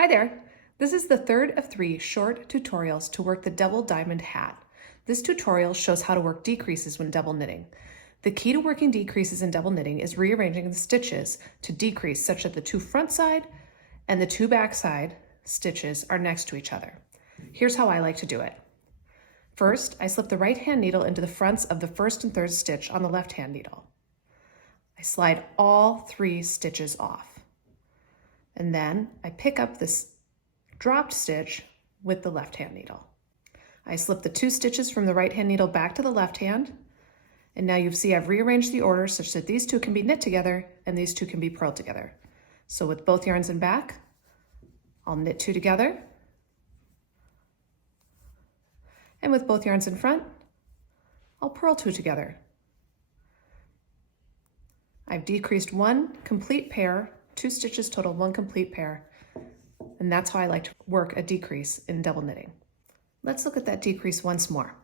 Hi there! This is the third of 3 short tutorials to work the double diamond hat. This tutorial shows how to work decreases when double knitting. The key to working decreases in double knitting is rearranging the stitches to decrease such that the 2 front side and the 2 back side stitches are next to each other. Here's how I like to do it. First, I slip the right hand needle into the fronts of the first and third stitch on the left hand needle. I slide all 3 stitches off. And then I pick up this dropped stitch with the left hand needle. I slip the 2 stitches from the right hand needle back to the left hand, and now you see I've rearranged the order such that these 2 can be knit together and these 2 can be purled together. So with both yarns in back, I'll knit 2 together, and with both yarns in front, I'll purl 2 together. I've decreased 1 complete pair, 2 stitches total, 1 complete pair, and that's how I like to work a decrease in double knitting. Let's look at that decrease once more.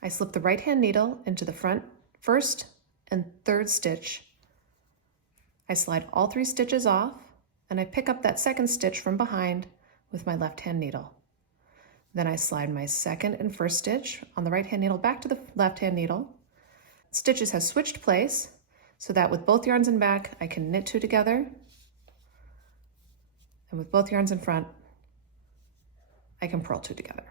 I slip the right hand needle into the front first and third stitch. I slide all 3 stitches off, and I pick up that second stitch from behind with my left hand needle. Then I slide my second and first stitch on the right hand needle back to the left hand needle. Stitches have switched place, so that with both yarns in back, I can knit 2 together, and with both yarns in front, I can purl 2 together.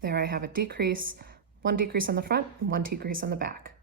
There I have a decrease, 1 decrease on the front and 1 decrease on the back.